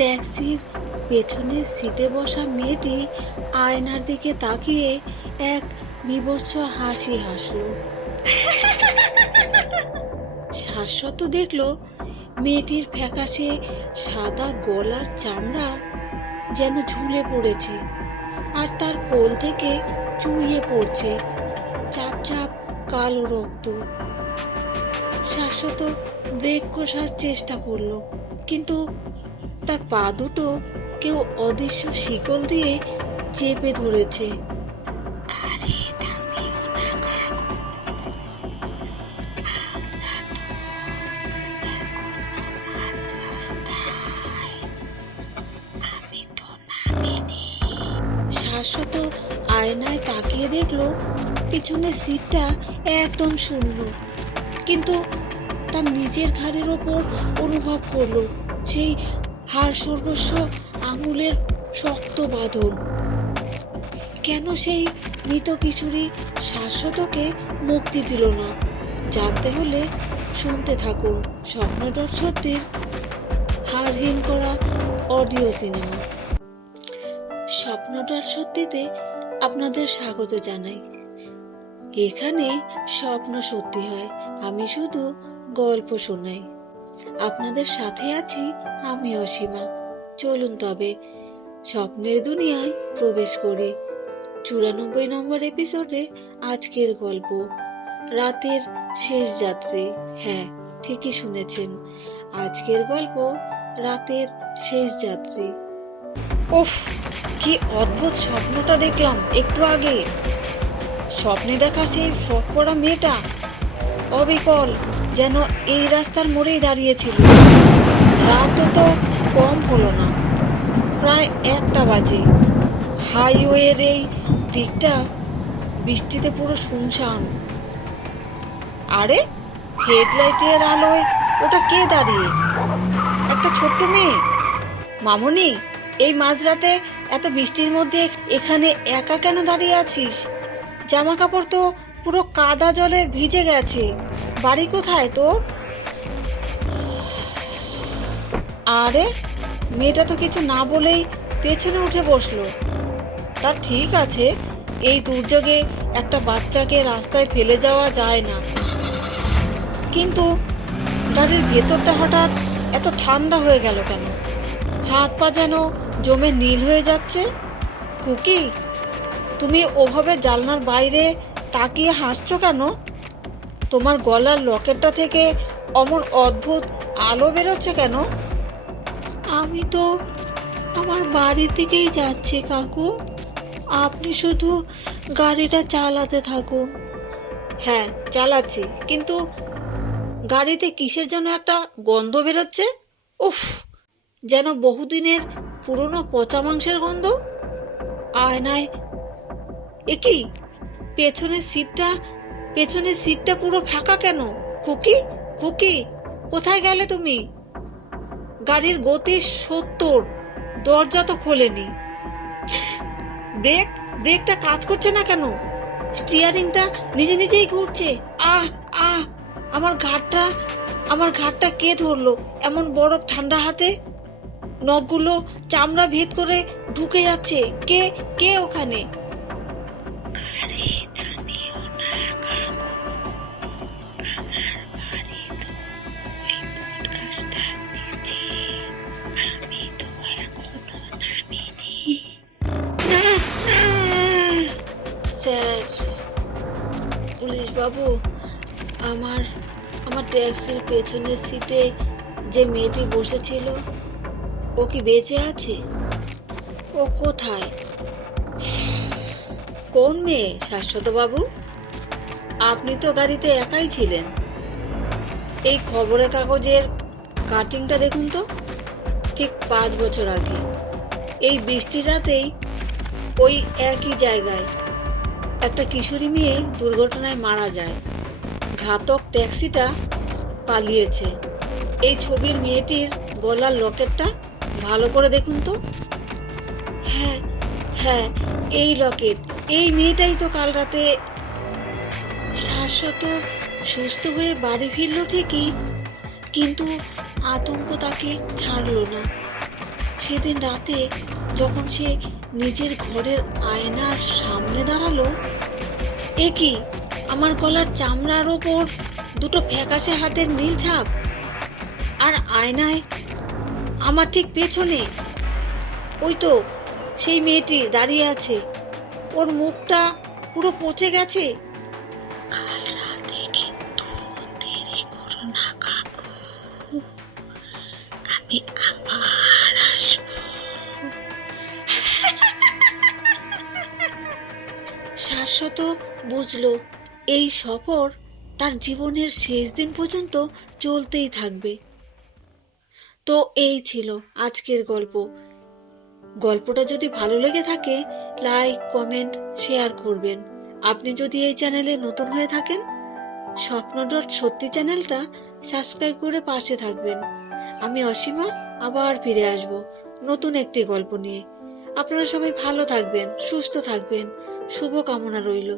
ট্যাক্সির পেছনের সিটে বসা মেয়েটি আয়নার দিকে তাকিয়ে এক বীভৎস হাসি হাসল। শাশ্বত দেখল মেয়েটির ফ্যাকাশে সাদা গলার চামড়া যেন ঝুলে পড়েছে, আর তার কোল থেকে চুইয়ে পড়ছে চাপ চাপ কালো রক্ত। শাশ্বত ব্রেক কষার চেষ্টা করলো, কিন্তু তার পা দুটো কেউ অদৃশ্য শিকল দিয়ে চেপে ধরেছে। গাড়ি থামিও না কাকু, আমরা তো এখনো মাঝ রাস্তায়, আমি তো নামিনি। শাশ্বত আয়নায় তাকিয়ে দেখলো পিছনের সিটটা একদম শূন্য, কিন্তু তার নিজের ঘাড়ের ওপর অনুভব করলো সেই হাড় সর্বস্ব আঙুলের শক্ত বাঁধন। কেন সেই মৃত কিশোরী শাশ্বতকে মুক্তি দিল না? জানতে হলে শুনতে থাকুন স্বপ্ন.সত্যির হাড় হিম করা অডিও সিনেমা। স্বপ্ন.সত্যিতে আপনাদের স্বাগত জানাই। এখানে স্বপ্ন সত্যি হয়, আমি শুধু গল্প শোনাই। আপনাদের সাথে আছি আমি অসীমা। চলুন তবে স্বপ্নের দুনিয়ায় প্রবেশ করি। 94 নম্বর এপিসোডে আজকের গল্প রাতের শেষ যাত্রী। হ্যাঁ, ঠিকই শুনেছেন, আজকের গল্প রাতের শেষ যাত্রী। উফ, কি অদ্ভুত স্বপ্নটা দেখলাম একটু আগে। স্বপ্নে দেখা সেই ফ্রক পরা মেয়েটা অবিকল যেন এই রাস্তার মোড়েই দাঁড়িয়েছিল। রাতও তো কম হলো না, প্রায় 1টা বাজে। হাইওয়ের এই দিকটা বৃষ্টিতে পুরো শুনশান। আরে হেডলাইটের আলোয় ওটা কে দাঁড়িয়ে? একটা ছোট্ট মেয়ে। মামনি, এই মাঝরাতে এত বৃষ্টির মধ্যে এখানে একা কেন দাঁড়িয়ে আছিস? জামা কাপড় তো পুরো কাদা জলে ভিজে গেছে। বাড়ি কোথায় তোর? আরে মেয়েটা তো কিছু না বলেই পেছনে উঠে বসলো। তা ঠিক আছে, এই দুর্যোগে একটা বাচ্চাকে রাস্তায় ফেলে যাওয়া যায় না, কিন্তু গাড়ির ভেতরটা হঠাৎ এত ঠান্ডা হয়ে গেল কেন? হাত পা যেন জমে নীল হয়ে যাচ্ছে। খুকি, তুমি ওভাবে জানলার বাইরে তাকিয়ে হাসছো কেন? তোমার গলার লকেটটা থেকে অমন অদ্ভুত আলো বেরোচ্ছে কেন? আমি তো আমার বাড়ির দিকেই যাচ্ছি কাকু, আপনি শুধু গাড়িটা চালাতে থাকুন। হ্যাঁ চালাচ্ছি, কিন্তু গাড়িতে কিসের যেন একটা গন্ধ বেরোচ্ছে। উফ, যেন বহুদিনের পুরনো পচা মাংসের গন্ধ। আয়নায় একি পেছনের সিটটা পুরো ফাঁকা কেন? খুকি, খুকি, কোথায় গেলে তুমি? গাড়ির গতি 70, দরজা তো খোলেনি। ব্রেকটা কাজ করছে না কেন? স্টিয়ারিংটা নিজে নিজেই ঘুরছে। আহ আহ, আমার ঘাড়টা কে ধরলো এমন বরফ ঠান্ডা হাতে? নখগুলো চামড়া ভেদ করে ঢুকে যাচ্ছে। কে কে ওখানে? গাড়ি থামিও না কাকু, আমার বাড়ি তো ওই বটগাছটার নিচে, আমি তো এখনো নামিনি। না না স্যার, পুলিশ বাবু, আমার ট্যাক্সির পেছনের সিটে যে মেয়েটি বসেছিল ও কি বেঁচে আছে? ও কোথায়? কোন মেয়ে শাশ্বত বাবু? আপনি তো গাড়িতে একাই ছিলেন। এই খবরের কাগজের কাটিংটা দেখুন তো, ঠিক 5 বছর আগে এই বৃষ্টির রাতেই ওই একই জায়গায় একটা কিশোরী মেয়ে দুর্ঘটনায় মারা যায়। ঘাতক ট্যাক্সিটা পালিয়েছে। এই ছবির মেয়েটির গলার লকেটটা ভালো করে দেখুন তো। হ্যাঁ হ্যাঁ, এই লকেট, এই মেয়েটাই তো কাল রাতে। শাশ্বত সুস্থ হয়ে বাড়ি ফিরল ঠিকই, কিন্তু আতঙ্ক তাকে ছাড়লো না। সেদিন রাতে যখন সে নিজের ঘরের আয়নার সামনে দাঁড়ালো, এ কি, আমার গলার চামড়ার ওপর দুটো ফ্যাকাশে হাতের নীল ছাপ, আর আয়নায় আমার ঠিক পেছনে ওই তো সেই মেয়েটি দাঁড়িয়ে আছে, ওর মুখটা পুরো পচে গেছে। কাল রাতে কিন্তু দেরি করো না কাকু, আমি আবার আসবো। শাশ্বত বুঝলো এই সফর তার জীবনের শেষ দিন পর্যন্ত চলতেই থাকবে। তো এই ছিল আজকের গল্প। গল্পটা যদি ভালো লেগে থাকে লাইক, কমেন্ট, শেয়ার করবেন। আপনি যদি এই চ্যানেলে নতুন হয়ে থাকেন, স্বপ্ন.সত্যি চ্যানেলটা সাবস্ক্রাইব করে পাশে থাকবেন। আমি অসীমা আবার ফিরে আসব নতুন একটি গল্প নিয়ে। আপনারা সবাই ভালো থাকবেন, সুস্থ থাকবেন, শুভ কামনা রইল।